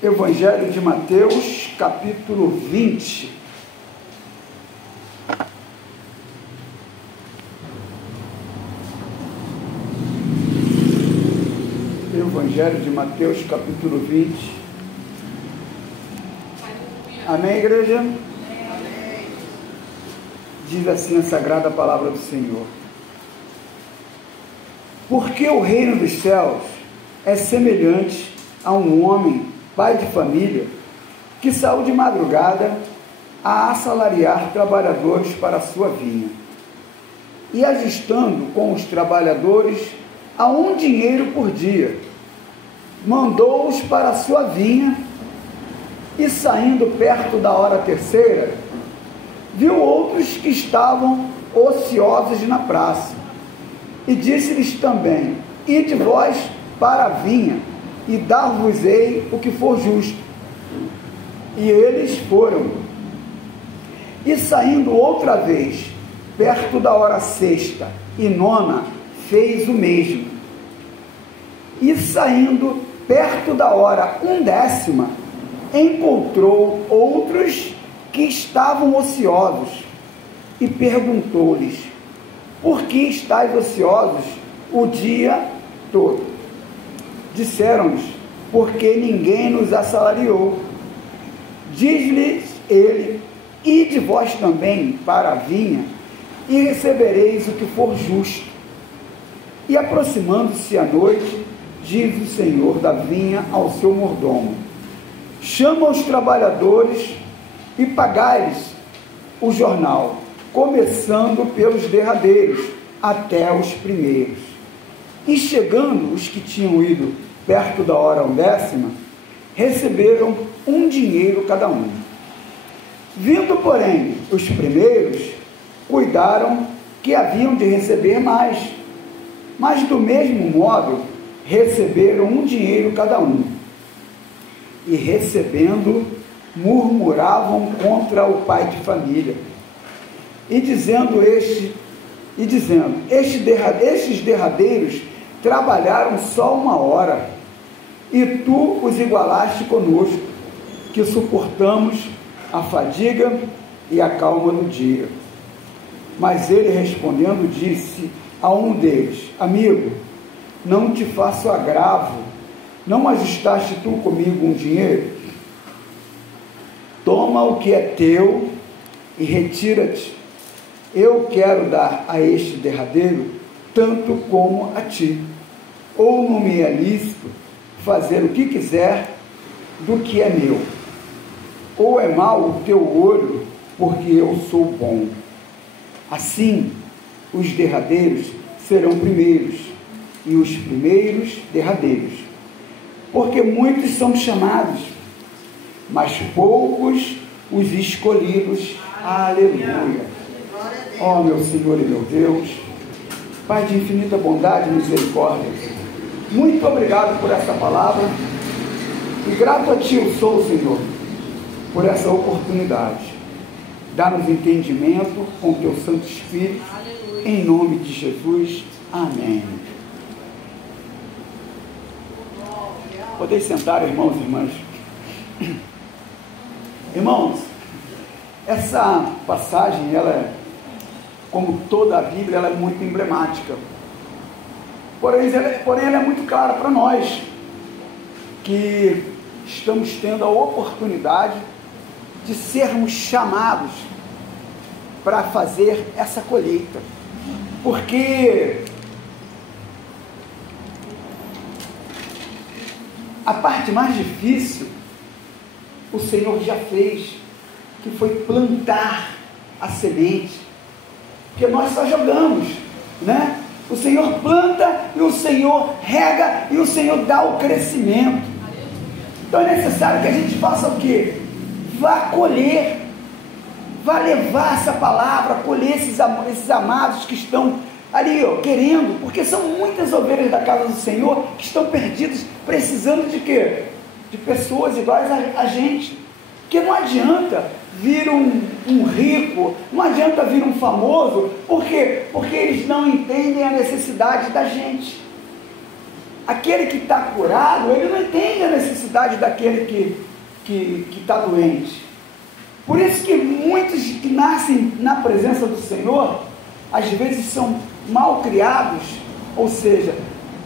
Evangelho de Mateus, capítulo 20. Evangelho de Mateus, capítulo 20. Amém, igreja? Amém. Diz assim a sagrada palavra do Senhor: porque o reino dos céus é semelhante a um homem, pai de família, que saiu de madrugada a assalariar trabalhadores para a sua vinha. E ajustando com os trabalhadores a um dinheiro por dia, mandou-os para a sua vinha, e saindo perto da hora terceira, viu outros que estavam ociosos na praça, e disse-lhes também: ide vós para a vinha, e dar-vos-ei o que for justo. E eles foram. E saindo outra vez, perto da hora sexta e nona, fez o mesmo. E saindo perto da hora undécima, encontrou outros que estavam ociosos, e perguntou-lhes: por que estáis ociosos o dia todo? Disseram-lhes: porque ninguém nos assalariou. Diz-lhes ele: ide vós também para a vinha, e recebereis o que for justo. E aproximando-se a noite, diz o Senhor da vinha ao seu mordomo: chama os trabalhadores e pagai-lhes o jornal, começando pelos derradeiros até os primeiros. E chegando os que tinham ido perto da hora undécima, receberam um dinheiro cada um. Vindo, porém, os primeiros, cuidaram que haviam de receber mais, mas do mesmo modo receberam um dinheiro cada um. E recebendo, murmuravam contra o pai de família, e dizendo: estes derradeiros trabalharam só 1 hora, e tu os igualaste conosco, que suportamos a fadiga e a calma do dia. Mas ele, respondendo, disse a um deles: amigo, não te faço agravo, não ajustaste tu comigo um dinheiro? Toma o que é teu e retira-te. Eu quero dar a este derradeiro tanto como a ti. Ou não me é lícito fazer o que quiser do que é meu? Ou é mau o teu olho, porque eu sou bom? Assim, os derradeiros serão primeiros, e os primeiros derradeiros. Porque muitos são chamados, mas poucos os escolhidos. Aleluia. Ó meu Senhor e meu Deus, Pai de infinita bondade e misericórdia, muito obrigado por essa palavra, e grato a Ti eu sou, Senhor, por essa oportunidade. Dá-nos entendimento com Teu Santo Espírito, em nome de Jesus. Amém. Podeis sentar, irmãos e irmãs. Irmãos, essa passagem, ela, como toda a Bíblia, ela é muito emblemática. Porém, ela é muito clara para nós, que estamos tendo a oportunidade de sermos chamados para fazer essa colheita. Porque a parte mais difícil o Senhor já fez, que foi plantar a semente, porque nós só jogamos, né? O Senhor planta e o Senhor rega e o Senhor dá o crescimento. Então é necessário que a gente faça o quê? Vá colher, vá levar essa palavra, colher esses amados que estão ali, ó, querendo, porque são muitas ovelhas da casa do Senhor que estão perdidas, precisando de quê? De pessoas iguais a gente. Porque não adianta vir um rico, não adianta vir um famoso. Por quê? Porque eles não entendem a necessidade da gente. aquele que está curado, ele não entende a necessidade daquele que está doente. Por isso que muitos que nascem na presença do Senhor, às vezes são mal criados, ou seja,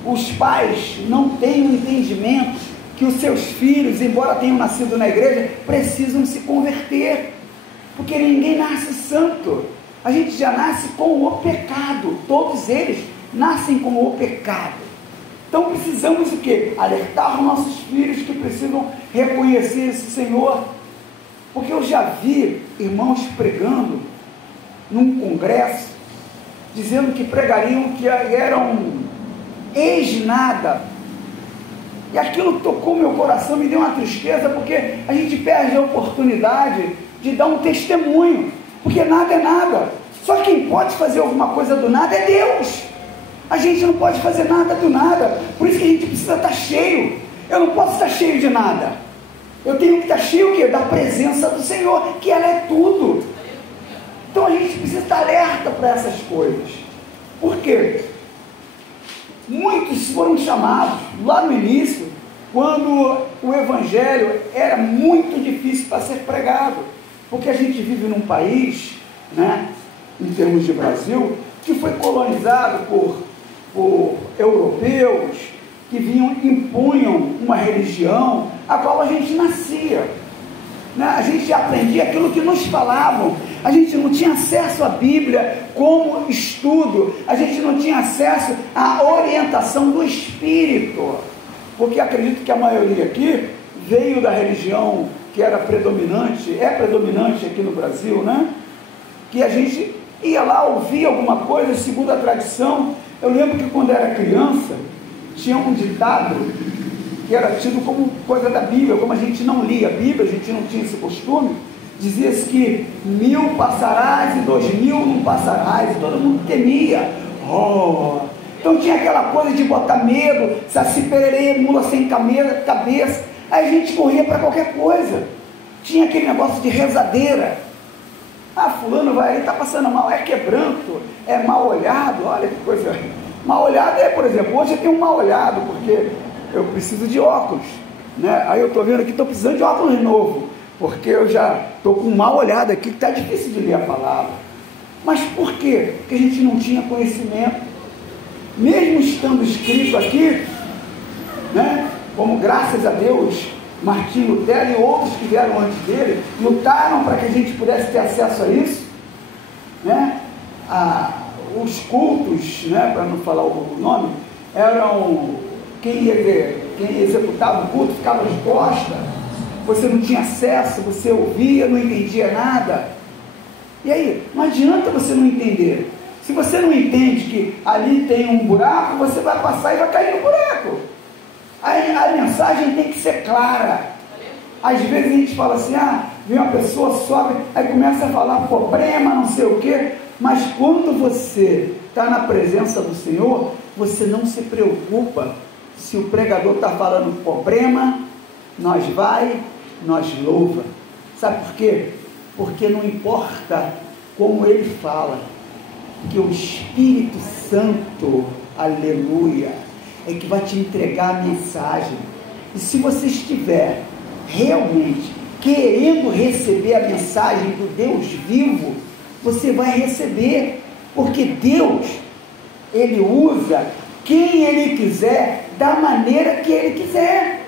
os pais não têm o entendimento que os seus filhos, embora tenham nascido na igreja, precisam se converter, porque ninguém nasce santo, a gente já nasce com o pecado, todos eles nascem com o pecado. Então precisamos o quê? Alertar os nossos filhos que precisam reconhecer esse Senhor, porque eu já vi irmãos pregando num congresso, dizendo que pregariam que eram ex-nada, e aquilo tocou meu coração, me deu uma tristeza, porque a gente perde a oportunidade de dar um testemunho, porque nada é nada, só quem pode fazer alguma coisa do nada é Deus. A gente não pode fazer nada do nada, por isso que a gente precisa estar cheio. Eu não posso estar cheio de nada, eu tenho que estar cheio o quê? Da presença do Senhor, que ela é tudo. Então a gente precisa estar alerta para essas coisas. Por quê? Muitos foram chamados lá no início, quando o Evangelho era muito difícil para ser pregado, porque a gente vive num país, né, em termos de Brasil, que foi colonizado por europeus, que vinham, impunham uma religião a qual a gente nascia, né? A gente aprendia aquilo que nos falavam, a gente não tinha acesso à Bíblia como estudo, a gente não tinha acesso à orientação do Espírito, porque acredito que a maioria aqui veio da religião que era predominante, é predominante aqui no Brasil, né? Que a gente ia lá ouvir alguma coisa segundo a tradição. Eu lembro que quando era criança, tinha um ditado que era tido como coisa da Bíblia, como a gente não lia a Bíblia, a gente não tinha esse costume, dizia-se que 1000 passarás e 2000 não passarás, e todo mundo temia. Então tinha aquela coisa de botar medo, saci pererê, mula sem cabeça, aí a gente corria para qualquer coisa, tinha aquele negócio de rezadeira. Fulano vai ali, está passando mal, é quebranto, é mal olhado, olha que coisa. Mal olhado é, por exemplo, hoje eu tenho um mal olhado, porque eu preciso de óculos, né? Aí eu estou vendo aqui, estou precisando de óculos novo, porque eu já estou com um mal olhado aqui, que está difícil de ler a palavra. Mas por quê? Porque a gente não tinha conhecimento, mesmo estando escrito aqui, né? Como graças a Deus, Martinho Lutero e outros que vieram antes dele, lutaram para que a gente pudesse ter acesso a isso, né? Os cultos, né, para não falar o nome, eram quem executava o culto ficava de costas, você não tinha acesso, você ouvia, não entendia nada. E aí, não adianta você não entender. Se você não entende que ali tem um buraco, você vai passar e vai cair no buraco. A mensagem tem que ser clara. Às vezes a gente fala assim, vem uma pessoa, sobe, aí começa a falar problema, não sei o quê, mas quando você está na presença do Senhor, você não se preocupa se o pregador está falando problema, nós louva. Sabe por quê? Porque não importa como ele fala, que o Espírito Santo, aleluia, é que vai te entregar a mensagem. E se você estiver realmente querendo receber a mensagem do Deus vivo, você vai receber, porque Deus, Ele usa quem Ele quiser, da maneira que Ele quiser,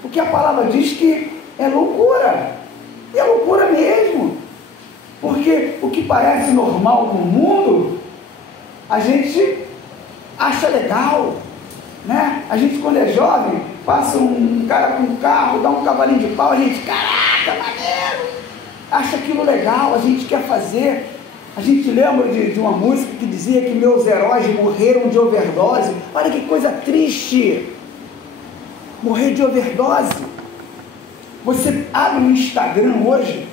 porque a palavra diz que é loucura, e é loucura mesmo, porque o que parece normal no mundo, a gente acha legal, né? A gente, quando é jovem, passa um cara com um carro, dá um cavalinho de pau, a gente, caraca, maneiro, acha aquilo legal, a gente quer fazer. A gente lembra de uma música que dizia que meus heróis morreram de overdose. Olha que coisa triste, morrer de overdose. Você abre no Instagram hoje,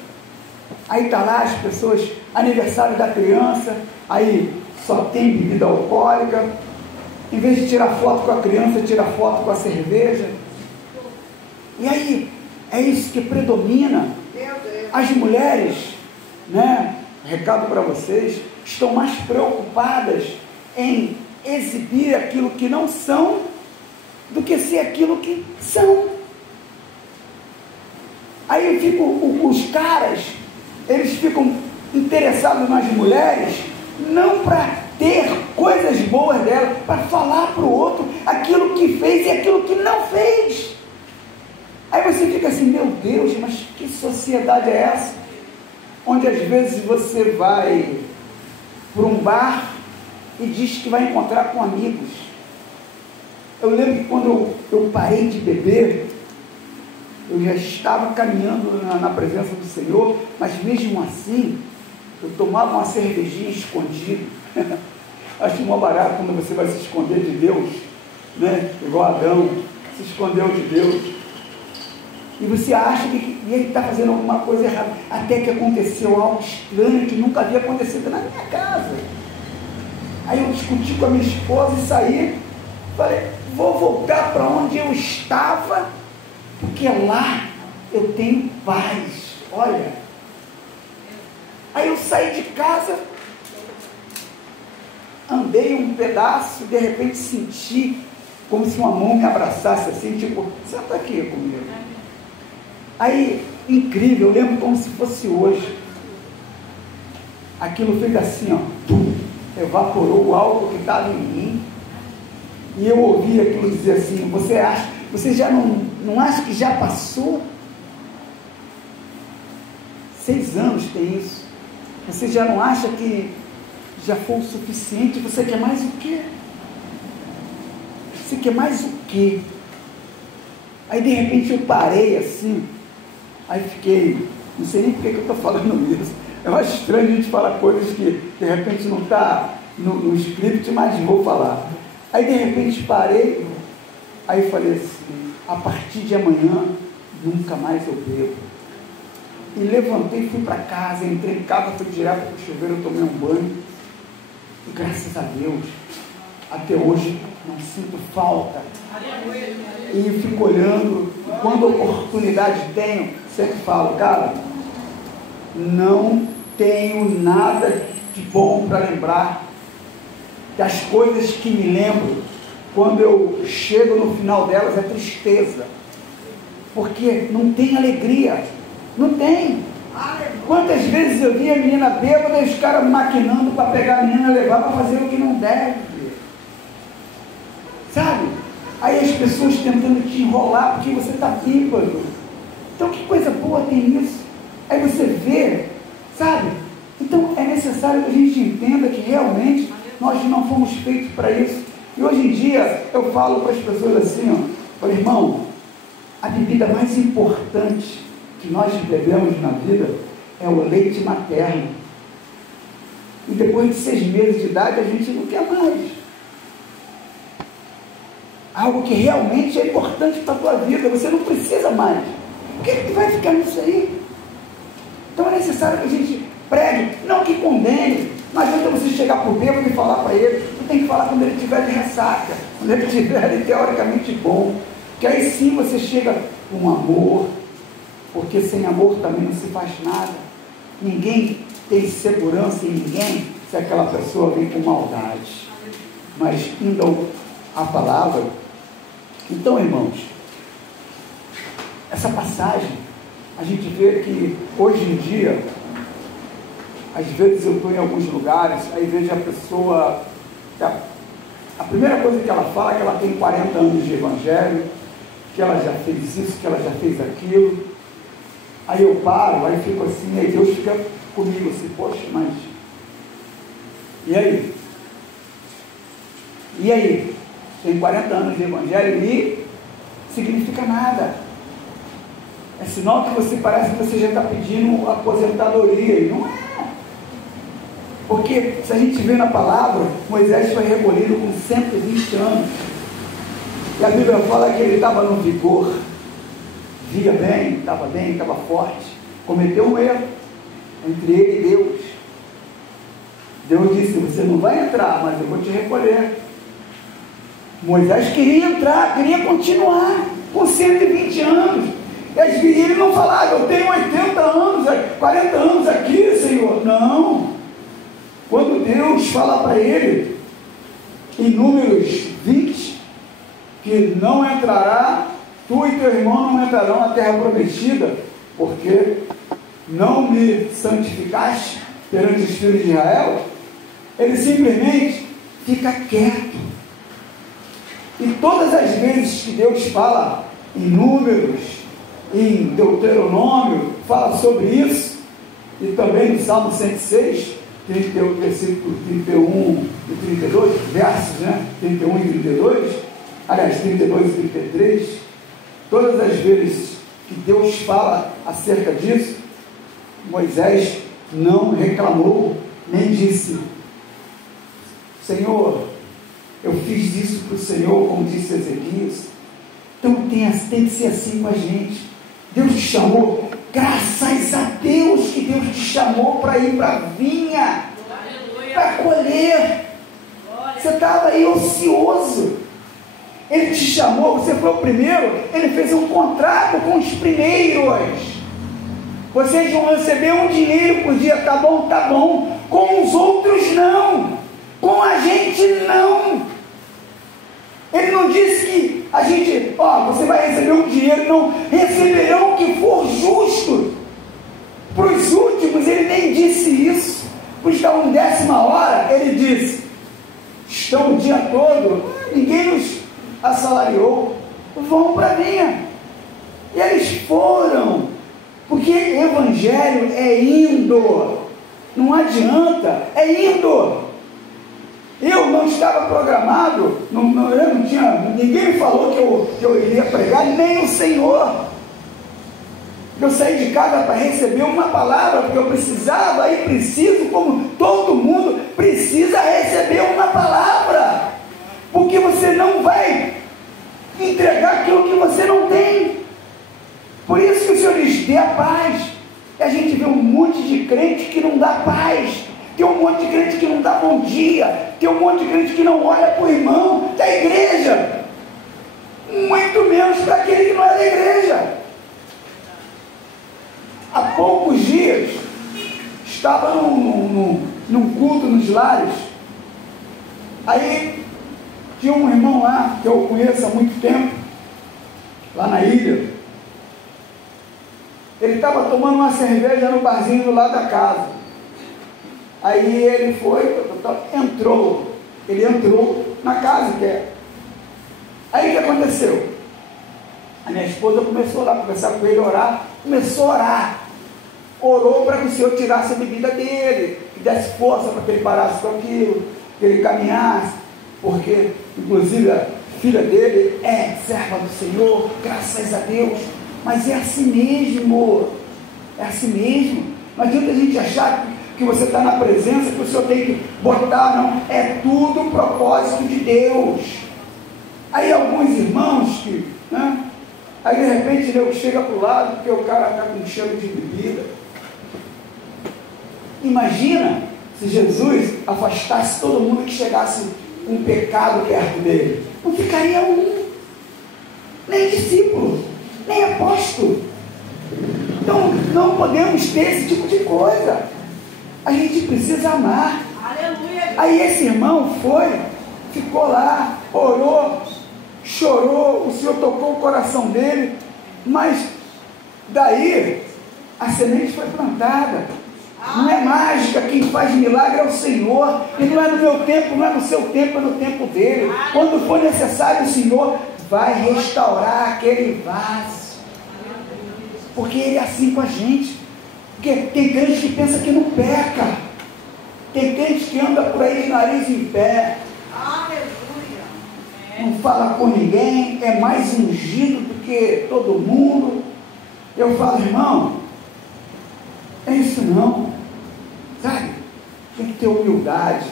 aí está lá as pessoas, aniversário da criança, aí só tem bebida alcoólica. Em vez de tirar foto com a criança, tira foto com a cerveja. E aí, é isso que predomina. As mulheres, né, recado para vocês, estão mais preocupadas em exibir aquilo que não são do que ser aquilo que são. Aí os caras, eles ficam interessados nas mulheres, não para ter coisas boas dela, para falar para o outro aquilo que fez e aquilo que não fez. Aí você fica assim, meu Deus, mas que sociedade é essa? Onde às vezes você vai para um bar e diz que vai encontrar com amigos. Eu lembro que quando eu parei de beber, eu já estava caminhando na presença do Senhor, mas mesmo assim, eu tomava uma cervejinha escondida. Acho uma barata quando você vai se esconder de Deus, né? Igual Adão, se escondeu de Deus. E você acha que ele está fazendo alguma coisa errada, até que aconteceu algo estranho que nunca havia acontecido na minha casa. Aí eu discuti com a minha esposa e saí, falei, vou voltar para onde eu estava, porque lá eu tenho paz. Olha, aí eu saí de casa, andei um pedaço, de repente senti como se uma mão me abraçasse assim, tipo, senta aqui comigo. Aí, incrível, eu lembro como se fosse hoje. Aquilo fez assim, ó, evaporou o álcool que estava em mim. E eu ouvi aquilo dizer assim, você já não acha que já passou? 6 anos tem isso. Você já não acha que já foi o suficiente? Você quer mais o quê? Você quer mais o quê? Aí de repente eu parei assim, aí fiquei, não sei nem por que eu estou falando isso. Eu acho estranho a gente falar coisas que de repente não está no script, mas vou falar. Aí de repente parei, aí falei assim, a partir de amanhã nunca mais eu bebo. E levantei, fui para casa, entrei em casa, fui direto para o chuveiro, eu tomei um banho. E graças a Deus, até hoje não sinto falta. E eu fico olhando, e quando oportunidade tenho, sempre falo, cara, não tenho nada de bom para lembrar. Das coisas que me lembro, quando eu chego no final delas, é tristeza. Porque não tem alegria. Não tem. Quantas vezes eu vi a menina bêbada e os caras maquinando para pegar a menina e levar para fazer o que não deve. Sabe? Aí as pessoas tentando te enrolar porque você está bêbado. Então que coisa boa tem isso? Aí você vê, sabe? Então é necessário que a gente entenda que realmente nós não fomos feitos para isso. E hoje em dia eu falo para as pessoas assim, ó, falo, irmão, a bebida mais importante que nós bebemos na vida é o leite materno. E depois de 6 meses de idade a gente não quer mais. Algo que realmente é importante para a tua vida, você não precisa mais. Por que tu vai ficar nisso aí? Então é necessário que a gente pregue, não que condene. Não adianta você chegar para o bêbado e falar para ele, tu tem que falar quando ele estiver de ressaca, quando ele estiver teoricamente bom, que aí sim você chega com amor, porque sem amor também não se faz nada. Ninguém tem segurança em ninguém se aquela pessoa vem com maldade. Mas indo à palavra, então, irmãos, essa passagem, a gente vê que hoje em dia, às vezes eu estou em alguns lugares, aí vejo a pessoa, a primeira coisa que ela fala é que ela tem 40 anos de evangelho, que ela já fez isso, que ela já fez aquilo. Aí eu paro, aí fico assim, aí Deus fica comigo assim, poxa, mas e aí? E aí? Tem 40 anos de evangelho e significa nada. É sinal que você parece que você já está pedindo aposentadoria, e não é. Porque se a gente vê na palavra, Moisés foi recolhido com 120 anos. E a Bíblia fala que ele estava no vigor, via bem, estava forte, cometeu um erro entre ele e Deus. Deus disse, você não vai entrar, mas eu vou te recolher. Moisés queria entrar, queria continuar, com 120 anos. E ele não falava, eu tenho 80 anos, 40 anos aqui, Senhor. Não. Quando Deus fala para ele, em Números 20, que não entrará, tu e teu irmão não entrarão na terra prometida, porque não me santificaste perante os filhos de Israel, ele simplesmente fica quieto. E todas as vezes que Deus fala em Números, em Deuteronômio, fala sobre isso, e também no Salmo 106, versículo 31 e 32, versos, 31 e 32, aliás, 32 e 33, todas as vezes que Deus fala acerca disso, Moisés não reclamou, nem disse: Senhor, eu fiz isso para o Senhor, como disse Ezequias. Então tem que ser assim com a gente. Deus te chamou, graças a Deus que Deus te chamou para ir para a vinha, para colher. Você estava aí ocioso, Ele te chamou, você foi o primeiro, Ele fez um contrato com os primeiros. Vocês vão receber um dinheiro por dia, tá bom, com os outros não, com a gente não. Ele não disse que a gente, você vai receber um dinheiro, não, receberão o que for justo. Para os últimos, ele nem disse isso. Para os da 1/10 hora, ele disse: estão o dia todo, ninguém nos assalariou, vão para a vinha. E eles foram, porque evangelho é indo, não adianta, é indo. Eu não estava programado, eu não tinha, ninguém me falou que eu iria pregar, nem o Senhor. Eu saí de casa para receber uma palavra, porque eu precisava e preciso, como todo mundo precisa receber uma palavra, porque você não vai entregar aquilo que você não tem. Por isso que o Senhor diz: dê a paz. E a gente vê um monte de crente que não dá paz. Tem um monte de crente que não dá bom dia, tem um monte de crente que não olha para o irmão da igreja, muito menos para aquele que não é da igreja. Há poucos dias, estava num culto nos lares, aí tinha um irmão lá, que eu conheço há muito tempo, lá na ilha. Ele estava tomando uma cerveja no barzinho do lado da casa. Aí ele entrou na casa, aí o que aconteceu? A minha esposa começou lá a conversar com ele, começou a orar, orou para que o Senhor tirasse a bebida dele, que desse força para que ele parasse com aquilo, que ele caminhasse, porque inclusive a filha dele é serva do Senhor, graças a Deus, mas é assim mesmo, não adianta a gente achar que você está na presença, que o Senhor tem que botar, não, é tudo propósito de Deus. Aí alguns irmãos aí de repente ele chega para o lado, porque o cara está com cheiro de bebida. Imagina se Jesus afastasse todo mundo que chegasse um pecado perto dele, não ficaria nem discípulo, nem apóstolo. Então não podemos ter esse tipo de coisa. A gente precisa amar. Aleluia. Aí esse irmão ficou lá, orou, chorou, o Senhor tocou o coração dele, mas daí a semente foi plantada. Não é mágica, quem faz milagre é o Senhor, e não é no meu tempo, não é no seu tempo, é no tempo dele. Quando for necessário, o Senhor vai restaurar aquele vaso, porque Ele é assim com a gente. Porque tem crente que pensa que não peca, tem crente que anda por aí de nariz em pé, não fala com ninguém, é mais ungido do que todo mundo. Eu falo: irmão, é isso não, sabe? Tem que ter humildade.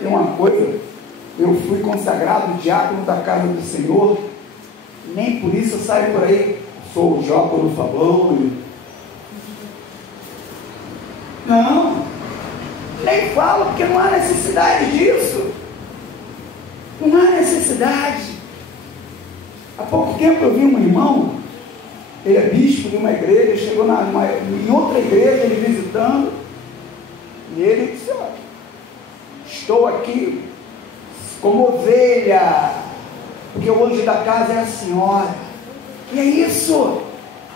Tem uma coisa, eu fui consagrado diácono da casa do Senhor, nem por isso eu saio por aí, sou o diácono Fabão. Não, nem falo, porque não há necessidade disso. Não há necessidade. Há pouco tempo eu vi um irmão, ele é bispo de uma igreja, chegou em outra igreja, ele visitando, e ele disse: olha, estou aqui como ovelha, porque o anjo da casa é a senhora. E é isso.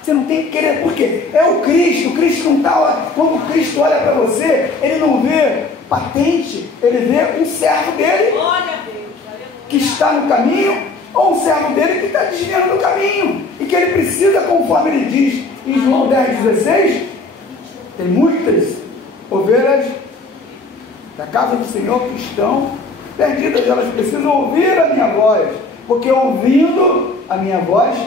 Você não tem que querer, porque é o Cristo não está, quando o Cristo olha para você, ele não vê patente, ele vê um servo dele, que está no caminho, ou um servo dele que está desviando do caminho, e que ele precisa, conforme ele diz em João 10,16, tem muitas ovelhas da casa do Senhor que estão perdidas, elas precisam ouvir a minha voz, porque ouvindo a minha voz,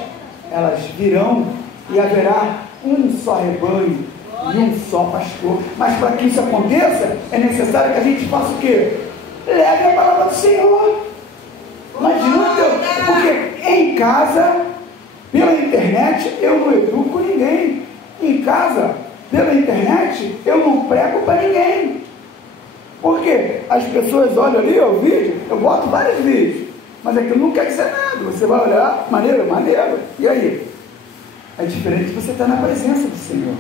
elas virão e haverá um só rebanho e um só pastor. Mas para que isso aconteça, é necessário que a gente faça o quê? Leve a palavra do Senhor. Não adianta, porque em casa, pela internet, eu não educo ninguém. Em casa, pela internet, eu não prego para ninguém. Porque as pessoas olham ali o vídeo, eu boto vários vídeos, mas aquilo não quer dizer nada. Você vai olhar, maneiro, e aí? É diferente de você estar na presença do Senhor.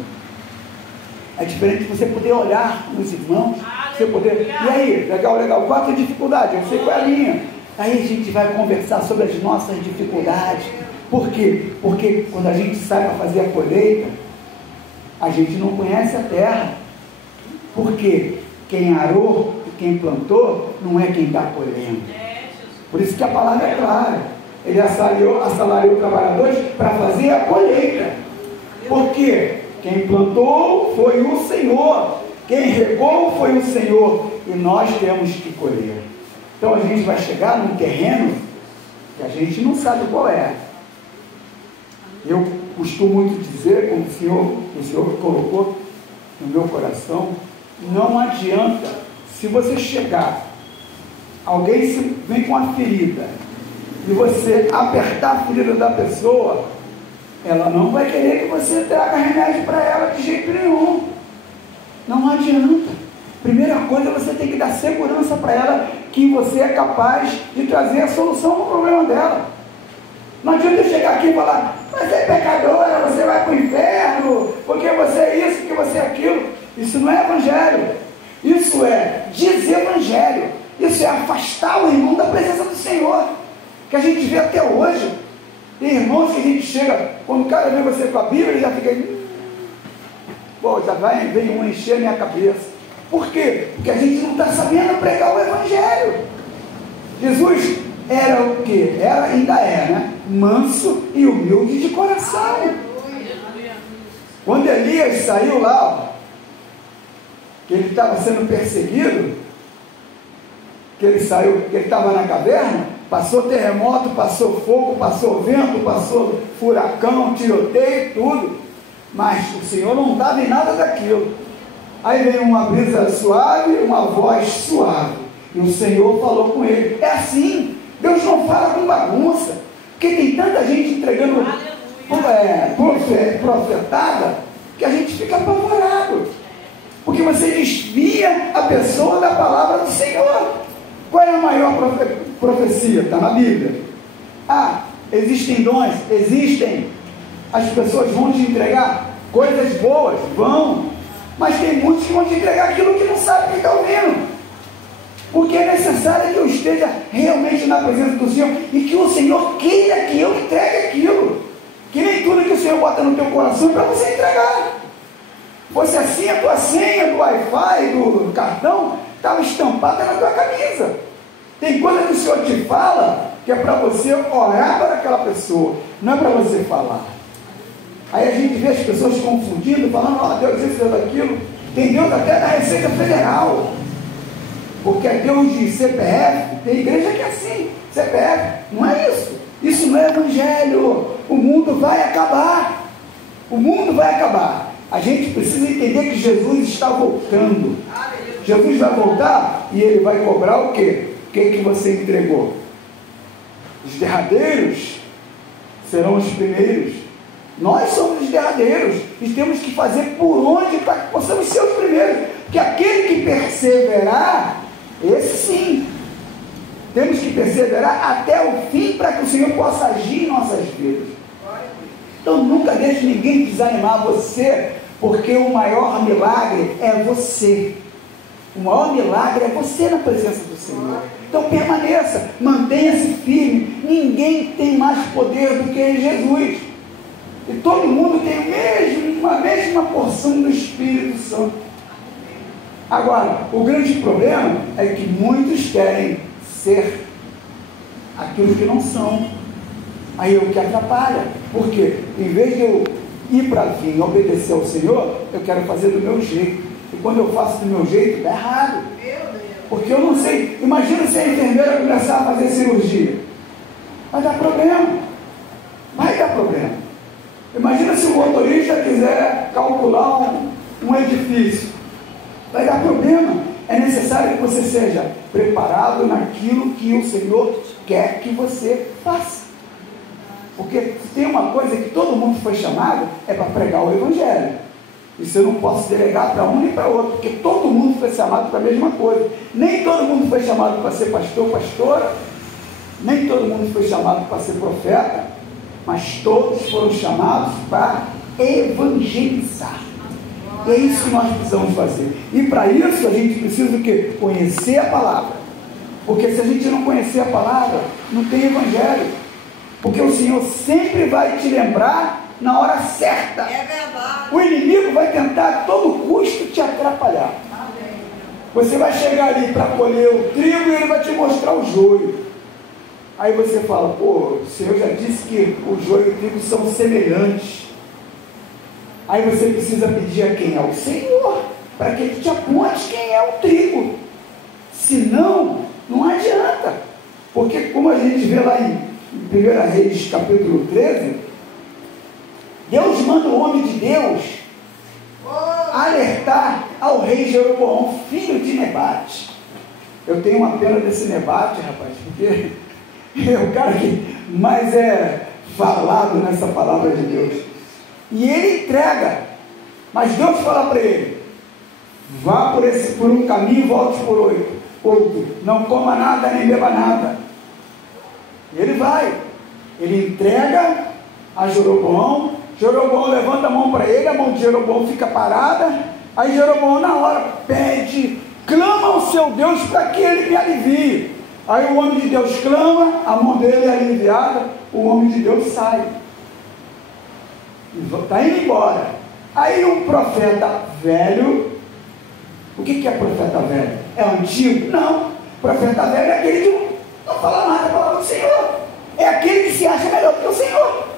É diferente de você poder olhar nos irmãos, você poder, e aí, legal, qual a tua dificuldade? Eu sei qual é a minha. Aí a gente vai conversar sobre as nossas dificuldades. Por quê? Porque quando a gente sai para fazer a colheita, a gente não conhece a terra. Porque quem arou e quem plantou não é quem está colhendo. Por isso que a palavra é clara. Ele assalariou trabalhadores para fazer a colheita. Porque quem plantou foi o Senhor, quem regou foi o Senhor, e nós temos que colher. Então a gente vai chegar num terreno que a gente não sabe qual é. Eu costumo muito dizer, como o Senhor colocou no meu coração, não adianta, se você chegar, alguém vem com uma ferida, e você apertar a ferida da pessoa, ela não vai querer que você traga remédio para ela de jeito nenhum. Não adianta. Primeira coisa, você tem que dar segurança para ela que você é capaz de trazer a solução para o problema dela. Não adianta eu chegar aqui e falar, você é pecadora, você vai para o inferno, porque você é isso, porque você é aquilo. Isso não é evangelho. Isso é desevangelho. Isso é afastar o irmão da presença do Senhor, que a gente vê até hoje. Tem irmãos que a gente chega, quando o cara vê você com a Bíblia, ele já fica, pô, já vem um encher a minha cabeça. Por quê? Porque a gente não está sabendo pregar o Evangelho. Jesus era o quê? Ainda é, né? Manso e humilde de coração. Quando Elias saiu lá, que ele estava sendo perseguido, que ele estava na caverna, passou terremoto, passou fogo, passou vento, passou furacão, tiroteio, tudo, mas o Senhor não estava em nada daquilo. Aí veio uma brisa suave, uma voz suave, e o Senhor falou com ele. É assim, Deus não fala com bagunça, porque tem tanta gente entregando profetada, que a gente fica apavorado, porque você desvia a pessoa da palavra do Senhor. Qual é a maior profecia? Está na Bíblia. Existem dons? Existem. As pessoas vão te entregar coisas boas, vão, mas tem muitos que vão te entregar aquilo que não sabe que está ouvindo, porque é necessário que eu esteja realmente na presença do Senhor, e que o Senhor queira que eu entregue aquilo, que nem tudo que o Senhor bota no teu coração é para você entregar. Fosse assim, a tua senha do Wi-Fi, do cartão, estava estampada na tua camisa. Tem coisa que o Senhor te fala, que é para você orar para aquela pessoa, não é para você falar. Aí a gente vê as pessoas confundindo, falando, Deus isso, Deus aquilo. Tem Deus até da Receita Federal, porque é Deus de CPF. Tem igreja que é assim, CPF, não é isso. Isso não é evangelho. O mundo vai acabar. O mundo vai acabar. A gente precisa entender que Jesus está voltando. Jesus vai voltar e ele vai cobrar o quê? O que você entregou? Os derradeiros serão os primeiros. Nós somos os derradeiros e temos que fazer por onde para que possamos ser os primeiros, porque aquele que perseverar, esse sim, temos que perseverar até o fim para que o Senhor possa agir em nossas vidas. Então nunca deixe ninguém desanimar você, porque o maior milagre é você. O maior milagre é você na presença do Senhor. Então permaneça, mantenha-se firme. Ninguém tem mais poder do que Jesus. E todo mundo tem a mesma porção do Espírito Santo. Agora, o grande problema é que muitos querem ser aquilo que não são. Aí é o que atrapalha. Por quê? Em vez de eu ir para vir obedecer ao Senhor, eu quero fazer do meu jeito. E quando eu faço do meu jeito, dá errado. Porque eu não sei. Imagina se a enfermeira começar a fazer cirurgia. Vai dar problema. Vai dar problema. Imagina se o motorista quiser calcular um edifício. Vai dar problema. É necessário que você seja preparado naquilo que o Senhor quer que você faça. Porque tem uma coisa que todo mundo foi chamado, é para pregar o Evangelho. Isso eu não posso delegar para um nem para outro, porque todo mundo foi chamado para a mesma coisa. Nem todo mundo foi chamado para ser pastor, pastora, nem todo mundo foi chamado para ser profeta, mas todos foram chamados para evangelizar. E é isso que nós precisamos fazer. E para isso a gente precisa o quê? Conhecer a palavra. Porque se a gente não conhecer a palavra, não tem evangelho. Porque o Senhor sempre vai te lembrar na hora certa. É verdade. O inimigo vai tentar a todo custo te atrapalhar. Amém. Você vai chegar ali para colher o trigo e ele vai te mostrar o joio. Aí você fala, pô, o Senhor já disse que o joio e o trigo são semelhantes. Aí você precisa pedir a quem? Ao Senhor, para que ele te aponte quem é o trigo. Senão, não adianta. Porque como a gente vê lá em 1 Reis capítulo 13, Deus manda o homem de Deus alertar ao rei Jeroboão, filho de Nebate. Eu tenho uma pena desse Nebate, rapaz, porque é o cara que mais é falado nessa palavra de Deus. E ele entrega, mas Deus fala para ele: vá por um caminho e volte por outro, não coma nada nem beba nada. E ele vai, ele entrega a Jeroboão. Jeroboão levanta a mão para ele, a mão de Jeroboão fica parada. Aí Jeroboão na hora pede, clama ao seu Deus para que ele me alivie. Aí o homem de Deus clama, a mão dele é aliviada, o homem de Deus sai, está indo embora. Aí um profeta velho, o que é profeta velho? É antigo? Não, profeta velho é aquele que não fala nada da palavra do Senhor, é aquele que se acha melhor que o Senhor.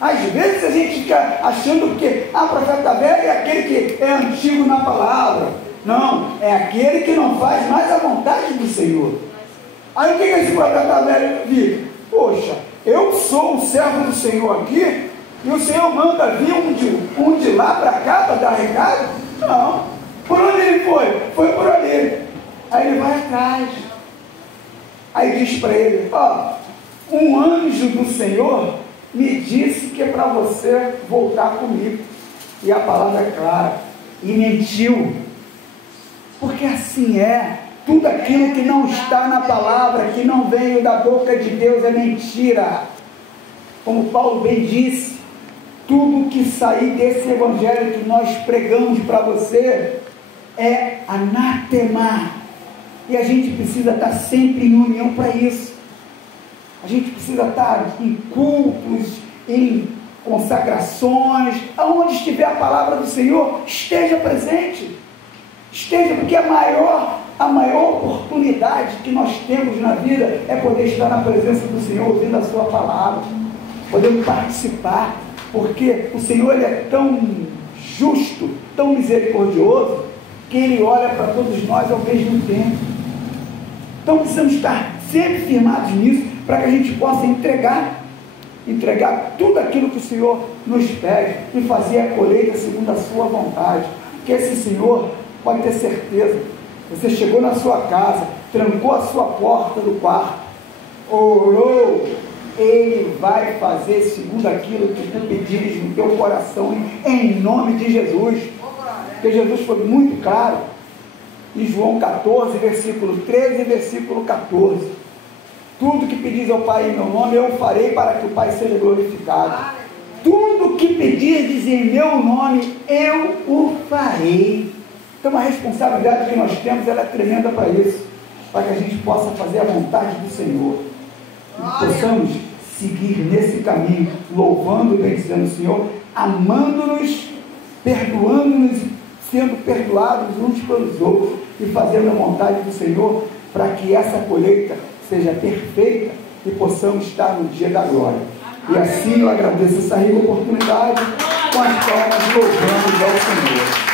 Às vezes a gente fica achando que profeta velho é aquele que é antigo na palavra. Não, é aquele que não faz mais a vontade do Senhor. Aí o que esse profeta velho diz? Poxa, eu sou o servo do Senhor aqui, e o Senhor manda vir um de lá para cá para dar recado? Não. Por onde ele foi? Foi por ali. Aí ele vai atrás. Aí diz para ele: um anjo do Senhor me disse que é para você voltar comigo. E a palavra é clara. E mentiu. Porque assim é. Tudo aquilo que não está na palavra, que não veio da boca de Deus, é mentira. Como Paulo bem disse, tudo que sair desse evangelho que nós pregamos para você é anátema. E a gente precisa estar sempre em união para isso. A gente precisa estar em cultos, em consagrações, aonde estiver a palavra do Senhor, esteja presente. Esteja, porque a maior oportunidade que nós temos na vida é poder estar na presença do Senhor, ouvindo a sua palavra, podendo participar, porque o Senhor ele é tão justo, tão misericordioso, que Ele olha para todos nós ao mesmo tempo. Então precisamos estar sempre firmados nisso, para que a gente possa entregar tudo aquilo que o Senhor nos pede, e fazer a colheita segundo a sua vontade. Que esse Senhor, pode ter certeza, você chegou na sua casa, trancou a sua porta do quarto, orou, Ele vai fazer segundo aquilo que tu pedires no teu coração, em nome de Jesus. Porque Jesus foi muito claro em João 14, versículo 13 e versículo 14: tudo que pedis ao Pai em meu nome, eu farei para que o Pai seja glorificado. Tudo que pedirdes em meu nome, eu o farei. Então a responsabilidade que nós temos, ela é tremenda para isso, para que a gente possa fazer a vontade do Senhor. E possamos seguir nesse caminho, louvando e bendizendo o Senhor, amando-nos, perdoando-nos, sendo perdoados uns pelos outros e fazendo a vontade do Senhor, para que essa colheita seja perfeita e possamos estar no dia da glória. E assim eu agradeço essa rica oportunidade, com as palmas louvando ao Senhor.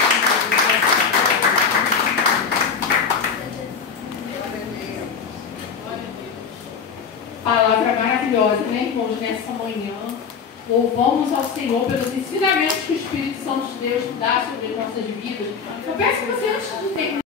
Palavra maravilhosa, né, irmãos, nessa manhã. Louvamos ao Senhor pelos ensinamentos que o Espírito Santo de Deus dá sobre as nossas vidas. Eu peço que você, antes de terminar,